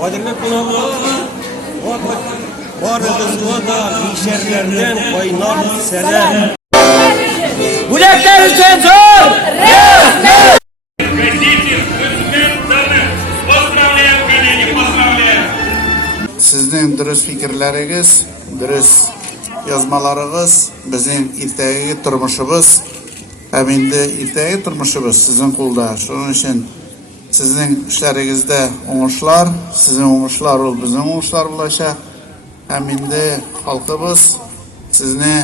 Kadirli konağı varlığınızda da işerlerden kaynar selam. Buletler için zor! Sizning dürüst fikirleringiz, dürüst yazmalarınız bizim ertagi turmushimiz, hem endi ertagi turmushimiz sizin qo'lda. Shuning uchun sizning ishlaringizda o'ngishlar, sizning o'ngishlar ol bizning o'ngishlar bo'lacak. Hem endi xalqimiz sizni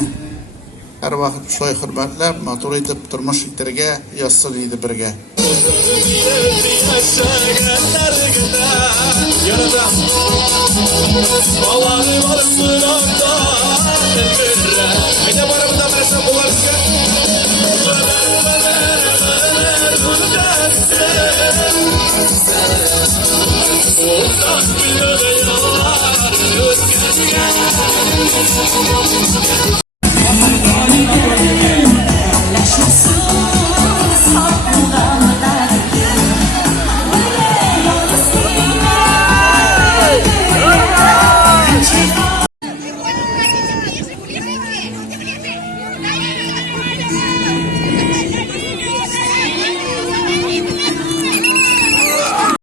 har vaqt shuy hurmatlab, matur etib turmush itirga yozsin edi birga.